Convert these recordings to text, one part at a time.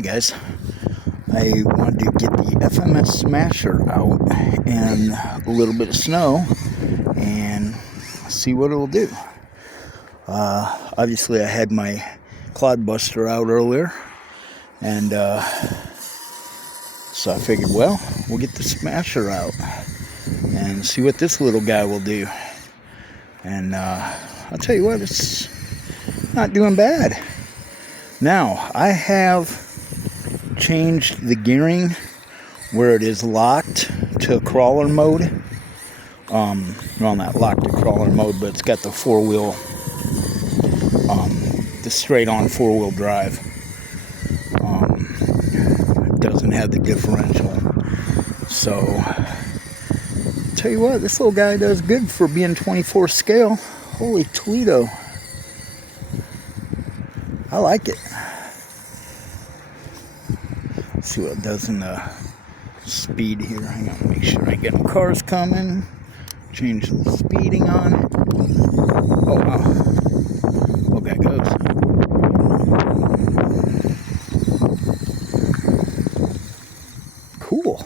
Hey guys, I wanted to get the FMS Smasher out in a little bit of snow and see what it'll do. Obviously I had my clodbuster out earlier, and so I figured, well, we'll get the Smasher out and see what this little guy will do. And I'll tell you what, it's not doing bad. Now, I have changed the gearing where it is locked to crawler mode. Well, not locked to crawler mode, but it's got the four-wheel, the straight-on four-wheel drive. It doesn't have the differential. So, tell you what, this little guy does good for being 24 scale. Holy Toledo. I like it. Let's see what it does in the speed here. Hang on, make sure I get no cars coming. Change the speeding on it. Oh wow. Look how it goes. Cool.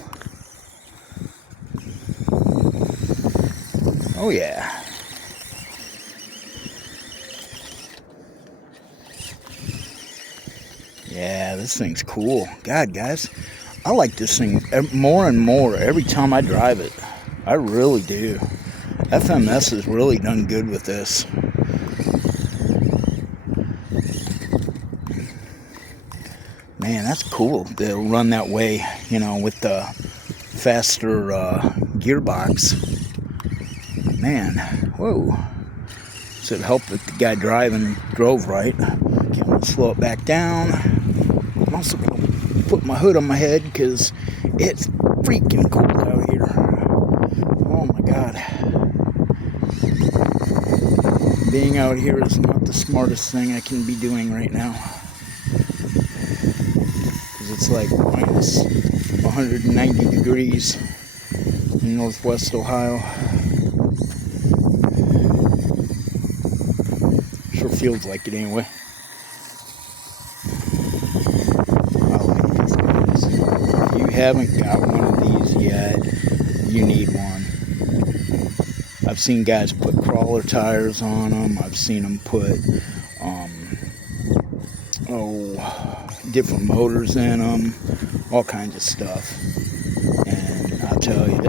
Oh yeah. Yeah, this thing's cool. God, guys, I like this thing more and more every time I drive it. I really do. FMS has really done good with this. Man, that's cool. They'll run that way, you know, with the faster gearbox. Man, whoa. So it helped that the guy driving drove right. Okay, I'm gonna slow it back down. I'm also going to put my hood on my head because it's freaking cold out here. Oh my God. Being out here is not the smartest thing I can be doing right now. Because it's like minus 190 degrees in northwest Ohio. Sure feels like it anyway. If you haven't got one of these yet, you need one. I've seen guys put crawler tires on them. I've seen them put different motors in them, all kinds of stuff. And I'll tell you,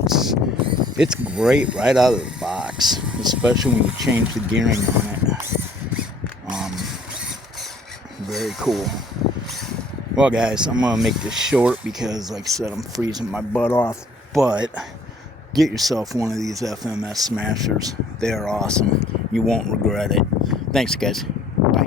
it's great right out of the box, especially when you change the gearing on it. Very cool. Well guys, I'm going to make this short because, like I said, I'm freezing my butt off. But get yourself one of these FMS Smashers. They are awesome. You won't regret it. Thanks guys. Bye.